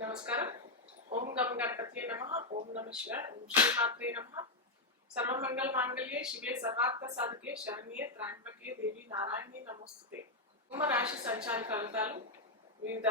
నమస్కారం. ఓం గం గణపతి నమ. ఓం నమ శివ ఓం శ్రీమాత్రే నమ. సర్వమంగళ మాంగళ్యే శివే సర్వార్థ సాధకే శరణ్యే త్రాంబకే దేవి నారాయణి నమోస్తుతే. కుంభ రాశి సంచార ఫలితాలు వివిధ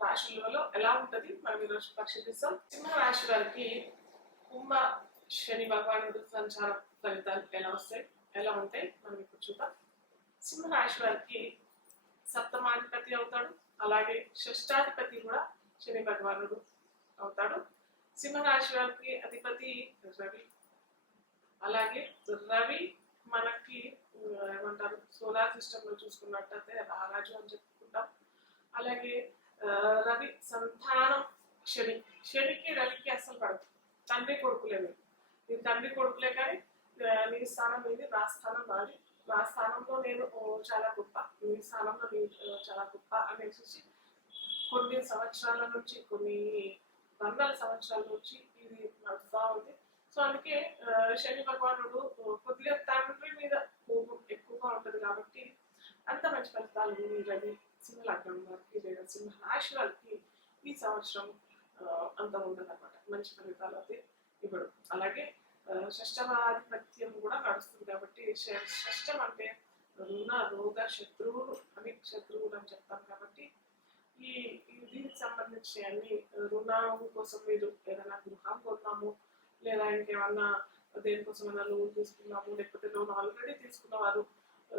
రాశులలో ఎలా ఉంటది? మనం ఈరోజు పరిశీలిస్తాం. సింహ రాశి వారికి కుంభ శని భగవానుడు సంచార ఫలితాలు ఎలా వస్తాయి? ఎలా ఉంటాయి? మనం ఇప్పుడు చూద్దాం. సింహ రాశి వారికి సప్తమాధిపతి అవుతాడు. అలాగే షష్టాధిపతి కూడా శని భగవానుడు అవుతాడు. సింహరాశి వారికి అధిపతి రవి. అలాగే రవి మనకి ఏమంటారు సోలార్ సిస్టంలో చూసుకున్నట్టయితే రారాజు అని చెప్పుకుంటాం. అలాగే రవి సంతానం శని. శనికి రవికి అస్సలు పడదు. తండ్రి కొడుకులే నేను తండ్రి కొడుకులే కానీ నీ స్థానం ఇది నా స్థానం నాది. నా స్థానంలో నేను చాలా గొప్ప. మీ స్థానంలో నేను చాలా గొప్ప అనేసి కొన్ని సంవత్సరాల నుంచి కొన్ని వందల సంవత్సరాల నుంచి ఇది నడుస్తూ ఉంది. సో అందుకే శని భగవానుడు కొద్దిగా తండ్రి మీద కోపం ఎక్కువగా ఉంటుంది కాబట్టి అంత మంచి ఫలితాలు ఈ రవి సింహ లగ్నం వారికి లేదా సింహ రాశి వారికి ఈ సంవత్సరం అంత ఉండదు అనమాట మంచి ఫలితాలు అయితే ఇవ్వడం. అలాగే షష్టమాధిపత్యం కూడా నడుస్తుంది కాబట్టి షష్టం అంటే రుణ రోగ శత్రువు అని శత్రువులు అని చెప్తాం కాబట్టి ఈ దీనికి సంబంధించి అన్ని రుణం కోసం మీరు ఏదైనా గృహం కొన్నాము లేదా ఇంకేమన్నా దేనికోసమైనా లోన్ తీసుకున్నాము లేకపోతే లోన్ ఆల్రెడీ తీసుకున్న వారు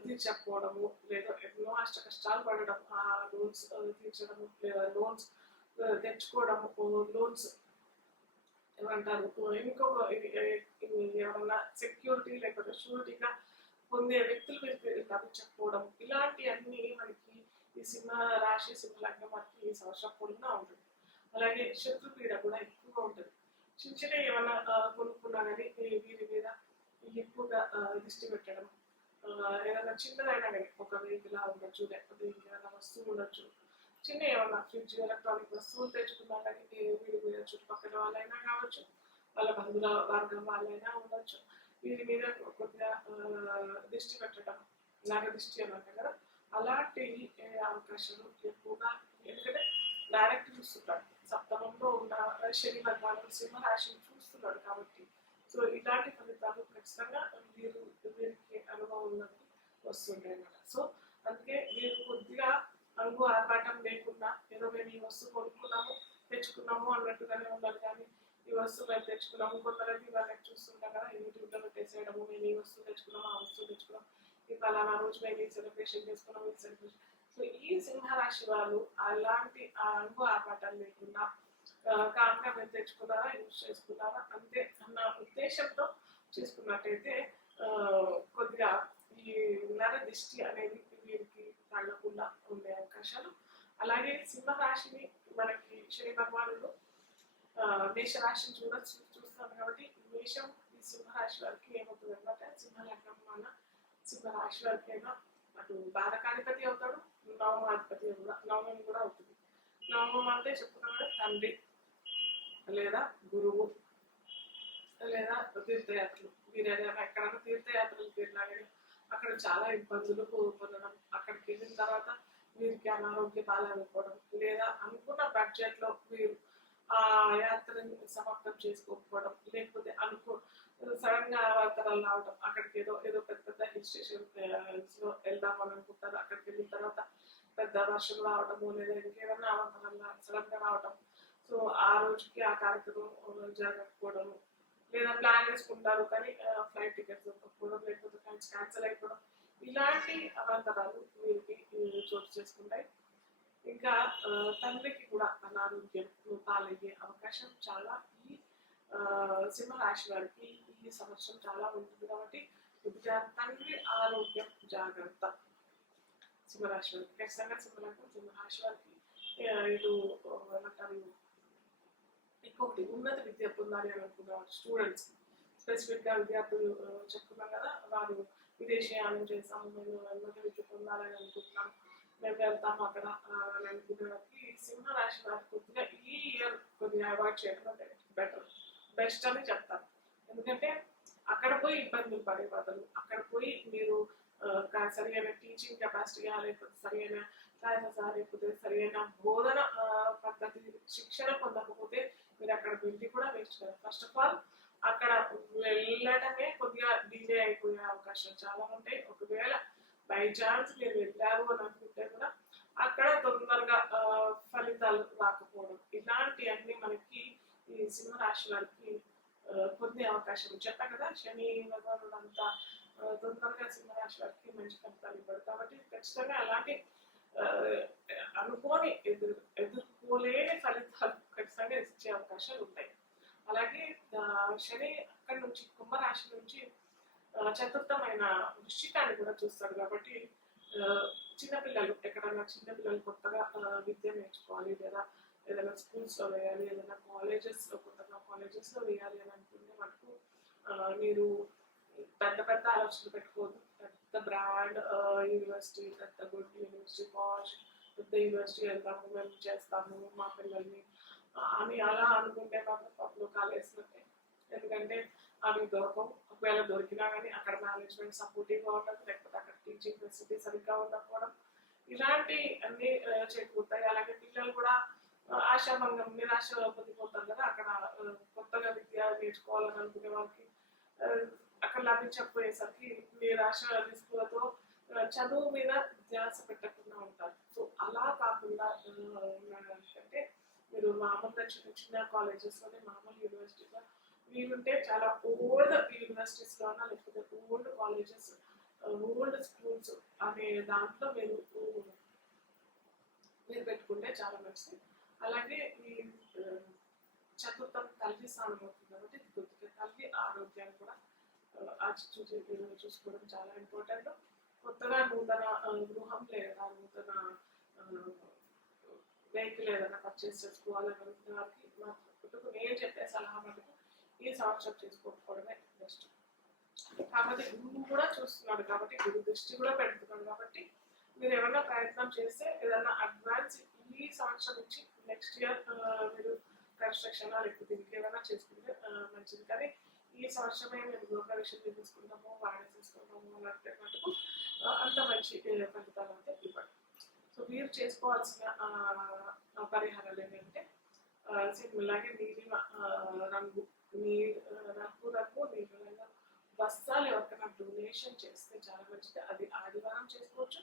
తీర్చకపోవడము లేదా ఎన్నో అష్ట కష్టాలు పడడం ఆ లోన్స్ తీర్చడము లేదా లోన్స్ తెచ్చుకోవడము లోన్స్ ఏమంటారు? ఇంకొక ఏమన్నా సెక్యూరిటీ లేకపోతే షూరిటీగా పొందే వ్యక్తులు మీకు లభించకపోవడం ఇలాంటివన్నీ మనకి ఈ సింహ రాశి సింహ లగ్నం మనకి ఈ సంవత్సరం పొడిగా ఉంటుంది. అలాగే శత్రు పీడ కూడా ఎక్కువగా ఉంటుంది. చిన్న చిన్న ఏమైనా కొనుక్కున్నా కానీ వీరి మీద ఎక్కువగా దృష్టి పెట్టడం ఏదైనా చిన్నదైనా కానీ ఒక వెహికల్ ఉండొచ్చు లేకపోతే ఇంకేదైనా వస్తువు ఉండొచ్చు చిన్న ఏమన్నా ఫ్రిడ్జ్ ఎలక్ట్రానిక్ వస్తువులు తెచ్చుకున్నా కానీ ఈ మీద చుట్టుపక్కల వాళ్ళైనా కావచ్చు వాళ్ళ బంధువుల వర్గం వాళ్ళైనా ఉండొచ్చు. వీరి మీద కొద్దిగా దృష్టి దిష్టి పెట్టడం నగ దిష్టి అని కదా అలాంటి ఏ, అవకాశాలు ఎక్కువగా ఎందుకంటే డైరెక్ట్ చూస్తుంటాడు. సప్తమంలో ఉన్న శని భగవానుడు సింహరాశిని చూస్తున్నాడు కాబట్టి. సో ఇలాంటి ఫలితాలు ఖచ్చితంగా వీరు వీరికి అనుభవం ఉన్నది వస్తుండే అన్నమాట. సో అందుకే వీరు కొద్దిగా అడుగు ఆర్భాటం లేకుండా ఏదో మేము ఈ వస్తువు కొనుక్కున్నాము తెచ్చుకున్నాము అన్నట్టుగానే ఉండాలి కానీ ఈ వస్తువు మేము తెచ్చుకున్నాము. కొందరైతే వాళ్ళకి చూస్తుంటాం కదా యూట్యూబ్లో పెట్టేసేయడము మేము ఈ వస్తువు తెచ్చుకున్నాము ఆ వస్తువు తెచ్చుకున్నాం ఈ ఫలానా రోజు మేము ఈ సెలబ్రేషన్ చేసుకున్నాము ఈ సెలబ్రేషన్ సో ఈ సింహరాశి వాళ్ళు అలాంటి ఆ అనుభవ లేకుండా కాకుండా మేము తెచ్చుకున్నారా యూజ్ చేసుకున్నారా? అంతే అన్న ఉద్దేశంతో చేసుకున్నట్టయితే కొద్దిగా ఈ నర దిష్టి అనేది వీరికి ఉండే అవకాశాలు. అలాగే సింహరాశిని మనకి శని భగవానుడు మేషరాశిని చూడ చూ- చూస్తాం కాబట్టి మేషం ఈ సింహరాశి వారికి ఏమవుతుంది అనమాట సింహ వల్ల సింహరాశి వారికి అయినా అటు బాధకాధిపతి అవుతాడు నవమాధిపతి కూడా నవమం కూడా అవుతుంది. నవమం అంటే చెప్పుకున్నాడు తండ్రి లేదా గురువు లేదా తీర్థయాత్రలు. మీరు ఏదైనా ఎక్కడైనా తీర్థయాత్రలు వెళ్ళినా కానీ అక్కడ చాలా ఇబ్బందులు పొందడం అక్కడికి వెళ్ళిన తర్వాత వీరికి అనారోగ్య పాలైపోవడం లేదా అనుకున్న బడ్జెట్లో మీరు ఆ యాత్రని సమాప్తం చేసుకోకపోవడం లేకపోతే అనుకో సడన్గా అవాంతరాలు రావడం అక్కడికి ఏదో ఏదో పెద్ద పెద్ద హిల్ స్టేషన్లో వెళ్దాం అని అనుకుంటారు అక్కడికి వెళ్ళిన తర్వాత పెద్ద వర్షం రావడము లేదా ఇంకేదైనా అవాంతరాలు సడన్గా రావడం. సో ఆ రోజుకి ఆ కార్యక్రమం జరగకపోవడము లేదా ప్లాన్ వేసుకుంటారు కానీ ఫ్లైట్ టికెట్స్ దొరకకపోవడం లేకపోతే ఫ్లైట్స్ క్యాన్సిల్ అయిపోవడం ఇలాంటి అవాంతరాలు వీరికి చోటు చేసుకుంటాయి. ఇంకా తండ్రికి కూడా అనారోగ్యం పాలయ్యే అవకాశం చాలా ఈ సింహరాశి వారికి ఈ సంవత్సరం చాలా ఉంటుంది కాబట్టి తండ్రి ఆరోగ్యం జాగ్రత్త. సింహరాశి వారికి ఖచ్చితంగా సింహరాశి సింహరాశి వారికి ఇటు ఏమంటారు ఇంకొకటి ఉన్నత విద్య పొందాలి అని అనుకున్న స్టూడెంట్స్ స్పెసిఫిక్గా విద్యార్థులు చెప్తున్నాం కదా వారు విదేశీయానం చేస్తాము మేము ఉన్నత విద్య పొందాలని అనుకుంటున్నాం మేము వెళ్తాము అక్కడ ఆ, అని అనుకునే సింహ రాశి వారు కొద్దిగా ఈ ఇయర్ కొద్దిగా అవాయిడ్ చేయడం బెటర్ బెస్ట్ అని చెప్తాను ఎందుకంటే అక్కడ పోయి ఇబ్బందులు పడే బదులు అక్కడ పోయి మీరు సరి అయిన సరైన టీచింగ్ కెపాసిటీగా లేకపోతే సరైన క్లాసెస్ లేకపోతే సరైన బోధన పద్ధతి శిక్షణ పొందకపోతే మీరు అక్కడ వెళ్ళి కూడా వేస్ట్ కదా. ఫస్ట్ ఆఫ్ ఆల్ అక్కడ వెళ్ళడమే కొద్దిగా డిలే అయిపోయే అవకాశాలు చాలా ఉంటాయి ఒకవేళ బై ఛాన్స్ మీరు వెళ్ళారు అని అనుకుంటే కూడా అక్కడ తొందరగా ఫలితాలు రాకపోవడం. ఇలాంటివన్నీ మనకి ఈ సింహ రాశి వారికి పొందే అవకాశం చెప్పా కదా శని భగవానుడు అంతా తొందరగా సింహరాశి వారికి మంచి ఫలితాలు ఇవ్వడు కాబట్టి ఖచ్చితంగా అలాంటి అనుకోని ఎదురు ఎదుర్కోలేని ఫలితాలు ఖచ్చితంగా ఇచ్చే అవకాశాలు ఉంటాయి అలాగే శని అక్కడి నుంచి కుంభరాశి నుంచి చతుర్థమైన వృశ్చికాన్ని కూడా చూస్తాడు కాబట్టి చిన్నపిల్లలు ఎక్కడైనా చిన్నపిల్లలు కొత్తగా విద్య నేర్చుకోవాలి లేదా ఏదైనా స్కూల్స్లో వేయాలి ఏదైనా కాలేజెస్లో కొత్తగా కాలేజెస్లో వేయాలి అని అనుకుంటే మటుకు మీరు పెద్ద పెద్ద ఆలోచనలు పెట్టుకోవద్దు. పెద్ద బ్రాండ్ యూనివర్సిటీ పెద్ద గుడ్ యూనివర్సిటీ కాస్ట్ పెద్ద యూనివర్సిటీ వెళ్తాము మేము చేస్తాము మా పిల్లల్ని అని అలా అనుకుంటే మాత్రం పప్పులో కాలేసినట్టే. ఎందుకంటే అవి దొరకవు. ఒకవేళ దొరికినా కానీ అక్కడ మేనేజ్మెంట్ సపోర్టివ్గా ఉండదు లేకపోతే అక్కడ టీచింగ్ ఫెసిలిటీ సరిగ్గా ఉండకపోవడం ఇలాంటి అన్ని చేకూరుతాయి. అలాగే పిల్లలు కూడా ఆశాభంగం నిరాశ పొందిపోతారు కదా అక్కడ కొత్తగా విద్య నేర్చుకోవాలని అనుకునే వాళ్ళకి అక్కడ లభించకపోయేసరికి నిరాశ నిస్పృహతో ఆ, చదువు మీద ధ్యాస పెట్టకుండా ఉంటారు. సో అలా కాకుండా అంటే మీరు మామూలుగా చిన్న చిన్న కాలేజెస్లోనే మామూలు యూనివర్సిటీలో వీలుంటే చాలా ఓల్డ్ యూనివర్సిటీస్లోనా లేకపోతే ఓల్డ్ కాలేజెస్ ఓల్డ్ స్కూల్స్ అనే దాంట్లో మీరు మీరు పెట్టుకుంటే చాలా మంచిది. అలాగే ఈ చతుర్థం తల్లి స్థానం అవుతుంది కాబట్టి ఇది తల్లి ఆరోగ్యాన్ని కూడా ఆ, చూసుకోవడం చాలా ఇంపార్టెంట్ కొత్తగా నూతన గృహం లేదా నూతన వెహికల్ ఏదైనా పర్చేస్ చేసుకోవాలని అనుకునే వారికి మాకు నేను చెప్పే సలహా మటుకు ఈ సంవత్సరం చేసుకోకపోవడమే బెస్ట్ కాబట్టి గురువు కూడా చూస్తున్నాడు కాబట్టి గురు దృష్టి కూడా పెడుతున్నాడు కాబట్టి మీరు ఏమైనా ప్రయత్నం చేస్తే ఏదైనా అడ్వాన్స్ ఈ సంవత్సరం నుంచి నెక్స్ట్ ఇయర్ మీరు కన్స్ట్రక్షన్ లేకపోతే ఇంకేమైనా చేసుకుంటే మంచిది. కానీ ఈ సంవత్సరమే మేము గృహప్రవేశం తీసుకుంటాము వాడే తీసుకుంటాము అని అంటే మటుకు అంత మంచి ఫలితాలు అయితే ఇవ్వడం సో మీరు చేసుకోవాల్సిన పరిహారాలు ఏంటంటే ఇలాగే నీలి రంగు నీరు రంగు రంగు నీరు రంగు వస్త్రాలు ఎవరికైనా డొనేషన్ చేస్తే చాలా మంచిది. అది ఆదివారం చేసుకోవచ్చు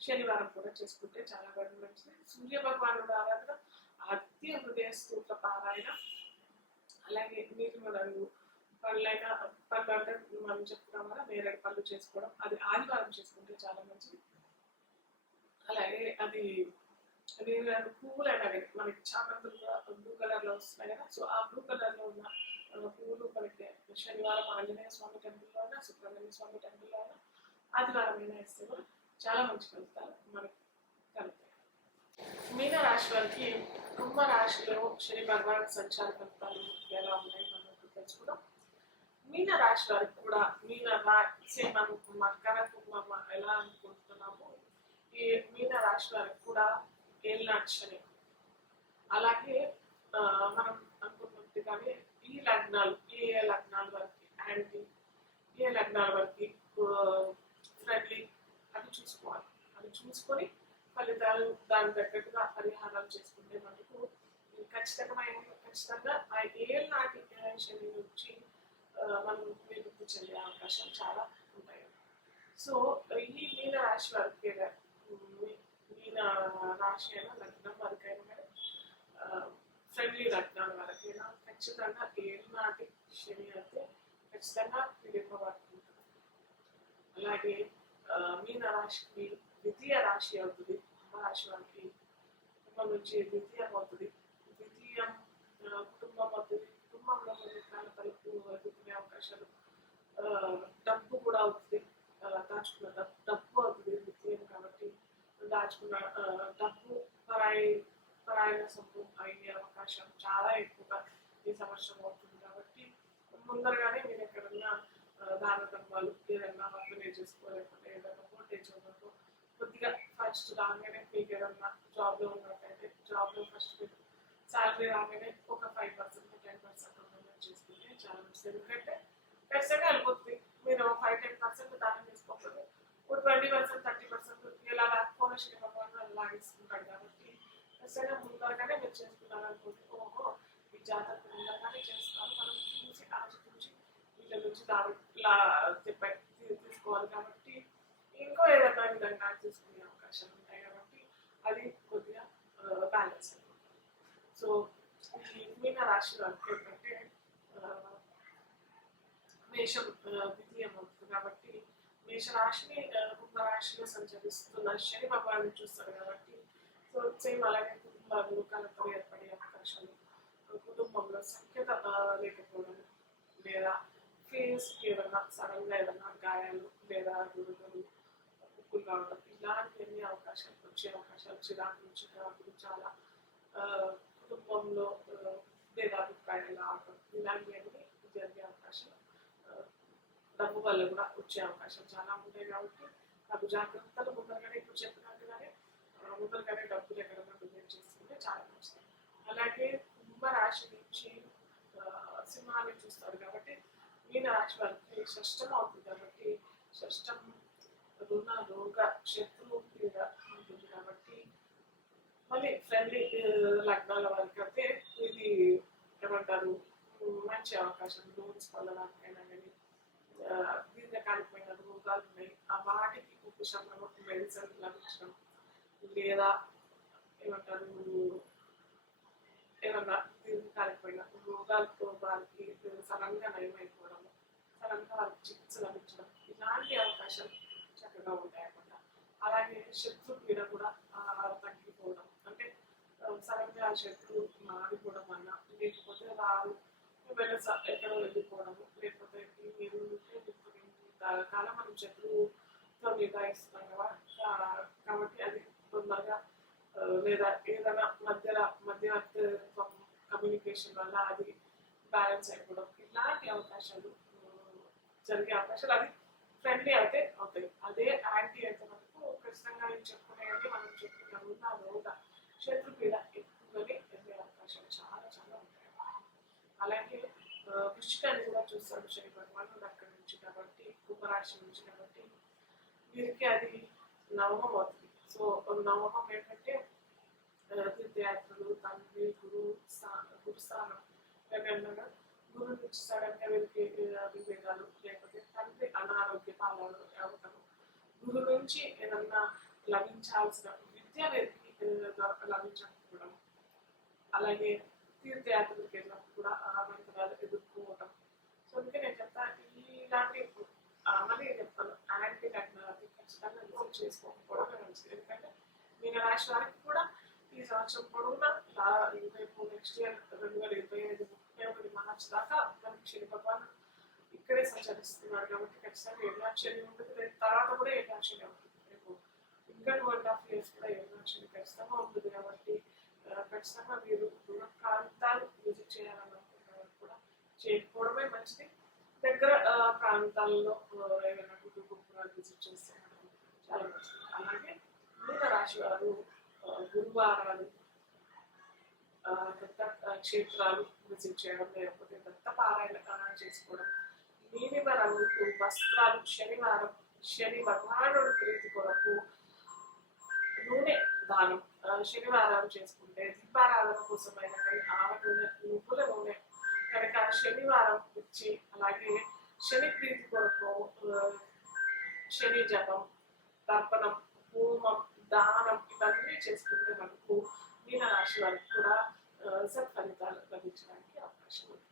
శనివారం కూడా చేసుకుంటే చాలా బాగా మంచిది. సూర్య భగవానుడు ఆరాధన అతి హృదయ స్తోత్ర పారాయణ అలాగే నీరు రంగు పళ్ళైనా పళ్ళు అంటే మనం చెప్తాం కదా నేరేడు పళ్ళు చేసుకోవడం అది ఆదివారం చేసుకుంటే చాలా మంచిది. అలాగే అది నేను పువ్వులు అనేవి మనకి చామంతులుగా బ్లూ కలర్లో వస్తున్నాయి కదా సో ఆ బ్లూ కలర్లో ఉన్న పువ్వులు మనకి శనివారం ఆంజనేయ స్వామి టెంపుల్లో అయినా సుబ్రహ్మణ్య స్వామి టెంపుల్లో అయినా ఆదివారం అయినా ఇస్తే కూడా చాలా మంచి ఫలితాలు మనకి కలుగుతాయి. మీన రాశి వారికి కుంభ రాశిలో శని భగవాన్ సంచార ఫలితాలు ఎలా ఉన్నాయి మనం తెలుసుకుందాం. మీన రాశి వారికి కూడా మీన రాశి మనం మకర కుంభం ఎలా అనుకుంటున్నాము ఈ మీన రాశి వారికి కూడా ఏళ్ళనాటి శని అలాగే మనం మనం కానీ ఈ లగ్నాలు ఏ ఏ లగ్నాల వరకు యాంటీ ఏ లగ్నాల వరకు ఫ్రెండ్లీ అది చూసుకోవాలి. అది చూసుకొని ఫలితాలు దాని తగ్గట్టుగా పరిహారాలు చేసుకుంటే మనకు ఖచ్చితమైన ఖచ్చితంగా ఆ ఏళ్ళ నాటి శని నుంచి మనం విముక్తి చెందే అవకాశం చాలా ఉంటాయి. సో ఈ మీన రాశి వారికి మీ- మీన రాశి అయినా లగ్నం వరకైనా కానీ ఫ్రెండ్లీ లగ్నాల వరకైనా ఖచ్చితంగా ఏనాటి నాటి శని అయితే ఖచ్చితంగా విడిపబడుతుంది అలాగే మీన రాశికి ద్వితీయ రాశి అవుతుంది. రాశి వారికి కుటుంబం నుంచి ద్వితీయం అవుతుంది. ద్వితీయం కుటుంబం అవుతుంది. కుటుంబంలో కొన్ని రకాల ఎదుర్కొనే అవకాశాలు డబ్బు కూడా అవుతుంది దాచుకున్న డబ్బు డబ్బు అవుతుంది నిత్యం కాబట్టి దాచుకున్న డబ్బు పరాయి పరాయణ సొమ్ము అయ్యే అవకాశం చాలా ఎక్కువగా ఈ సంవత్సరం అవుతుంది కాబట్టి ముందరగానే నేను ఎక్కడన్నా దాన ధర్మాలు ఏదన్నా వర్క్ చేసుకోలేకపోతే ఏదైనా వోల్టేజ్ ఉన్నట్టు కొద్దిగా ఫస్ట్ రాగానే మీకు ఏదన్నా జాబ్లో ఉన్నట్టయితే జాబ్లో ఫస్ట్ మీరు శాలరీ రాగానే ఒక ఫైవ్ పర్సెంట్ చాలా మంచిది. ఎందుకంటే ఖచ్చితంగా వెళ్ళిపోతుంది. మీరు ఫైవ్ టెన్ పర్సెంట్ దానం చేసుకోకపోతే ఒక ట్వంటీ పర్సెంట్ థర్టీ పర్సెంట్ ఇలా లేకపోయినా శ్రీ భగవాన్ లాగేసుకుంటాడు కాబట్టి ఖచ్చితంగా ముందుగానే మీరు చేసుకున్నారు అనుకోండి ఓహో ఈ జాతర ఉండగానే చేస్తారు మనం చూసి ఆచితూచి వీళ్ళ నుంచి దాని ఇలా తీసుకోవాలి కాబట్టి ఇంకో ఏదైనా విధంగా తీసుకునే అవకాశాలు ఉంటాయి కాబట్టి అది కొద్దిగా బ్యాలెన్స్ సో ఈ మీన రాశి వాళ్ళకి మేషం ఆ, ద్వితీయం అవుతుంది కాబట్టి మేషరాశిని కుంభరాశిలో సంచరిస్తున్న శని భగవాన్ని చూస్తారు కాబట్టి సో సేమ్ అలాగే కుటుంబాలు కలతలు ఏర్పడే అవకాశాలు. కుటుంబంలో సఖ్యత లేకపోవడం లేదా ఫేస్ ఏదైనా సడన్గా ఏదైనా గాయాలు లేదా గురువులు ఉప్పులు కావడం ఇలాంటివన్నీ అవకాశాలు వచ్చే అవకాశాలు చిరాకులు చిరాకులు చాలా కుటుంబంలో భేదాభిప్రాయాలు ఆడటం ఇలాంటివన్నీ జరిగే అవకాశం డబ్బు వల్ల కూడా వచ్చే అవకాశం చాలా ఉంటాయి కాబట్టి నాకు జాగ్రత్తలు ముందరగానే ఇప్పుడు చెప్పినట్టుగానే ముందరగానే డబ్బులు ఎక్కడైనా డొనేట్ చేసుకుంటే చాలా మంచిది. అలాగే కుంభరాశి నుంచి సింహాన్ని చూస్తారు కాబట్టి మీన రాశి వారికి షష్టం అవుతుంది కాబట్టి షష్టం రుణ రోగ శత్రువు మీద ఉంటుంది కాబట్టి మళ్ళీ ఫ్రెండ్లీ లగ్నాల వారికి అయితే ఇది ఏమంటారు మంచి అవకాశం లోన్స్ పొందడానికైనా కానీ దీర్ఘకాలికమైన రోగాలు ఉన్నాయి ఆ వాటికి ఉపశమనం మెడిసిన్ లభించడం లేదా ఏమంటారు ఏమన్నా దీర్ఘకాలికమైన రోగాలతో వారికి సడన్గా నయమైపోవడం సడన్గా వారికి చికిత్స లభించడం ఇలాంటి అవకాశాలు చక్కగా ఉంటాయన్నమాట అలాగే శత్రు పీడ కూడా తగ్గిపోవడం అంటే సడన్గా శత్రు మారిపోవడం వల్ల లేకపోతే వారు వెనస ఎక్కడ వెళ్ళిపోవడము లేకపోతే మీరు కాలం మనం శత్రువుతో నిదాయిస్తున్నాం కదా. కాబట్టి అది తొందరగా లేదా ఏదైనా మధ్యలో మధ్యవర్తి కమ్యూనికేషన్ వల్ల అది బ్యాలెన్స్ అయిపోవడం. ఇలాంటి అవకాశాలు జరిగే అవకాశాలు అది ఫ్రెండ్లీ అయితే అవుతాయి. అదే యాంటీ అయితే మనకు ఖచ్చితంగా నేను చెప్పుకునేది మనం చెప్పుకున్నాము నా రోగ శత్రు పీడ ఎక్కువగానే వెళ్ళే అవకాశాలు చాలా అలాగే ఆ, కూడా చూస్తాడు శని భగవానుడు అక్కడి నుంచి కాబట్టి కుంభరాశి నుంచి కాబట్టి. వీరికి అది నవమం అవుతుంది. సో నవమం ఏంటంటే తీర్థయాత్రలు తండ్రి గురు స్థానం గురు స్థానం ఏమైనా గురు నుంచి సడన్గా వీరికి ఆ, విభేదాలు లేకపోతే తండ్రి అనారోగ్య పాలన అవటం గురు నుంచి ఏదన్నా లభించాల్సిన విద్య వీరికి లభించకపోవడం. అలాగే తీర్థయాత్రలకు వెళ్ళినప్పుడు కూడా అవాంతరాలు ఎదుర్కోవటం సో అందుకే నేను చెప్తాను ఇలాంటి మళ్ళీ చెప్తాను యాంటీ టెక్నాలజీ ఖచ్చితంగా రిసీవ్ చేసుకోకపోవడం మంచిది. ఎందుకంటే నేను రాసిన వారికి కూడా ఈ సంవత్సరం పొడవునా లా- రేపు నెక్స్ట్ ఇయర్ రెండు వేల ఇరవై ఐదు ముప్పై ఒకటి మార్చి దాకా మనకి శని భగవాన్ ఇక్కడే సంచరిస్తున్నాడు కాబట్టి ఖచ్చితంగా ఏడాక్షరి ఉంటుంది. రేపు తర్వాత కూడా ఏడాక్షరి ఉంటుంది. రేపు ఇంకా టూ అండ్ హాఫ్ ఇయర్స్ కూడా ఏడాక్షరి ఖచ్చితంగా ఉంటుంది కాబట్టి ఖచ్చితంగా మీరు దూర ప్రాంతాలు విజిట్ చేయాలనుకుంటున్నారు కూడా చేయకపోవడమే మంచిది. దగ్గర ప్రాంతాల్లో ఏమైనా కుటుంబ గృహాలు విజిట్ చేస్తే చాలా మంచిది. అలాగే మిగత రాశి వారు గురువారాలు దత్త క్షేత్రాలు విజిట్ చేయడం లేకపోతే దత్త పారాయణ చేసుకోవడం నీలిమ రంగుకు వస్త్రాలు శనివారం శని భగవానుడు ప్రీతి కొరకు నూనె దానం శనివారాలు చేసుకుంటే దీపారాధన కోసమైన కానీ ఆవ నూనె నువ్వుల నూనె కనుక శనివారం ఇచ్చి అలాగే శని ప్రీతి కొరకు శని జపం తర్పణం హోమం దానం ఇవన్నీ చేసుకుంటే మనకు మీన రాశి వారికి కూడా సత్ఫలితాలు లభించడానికి అవకాశం ఉంది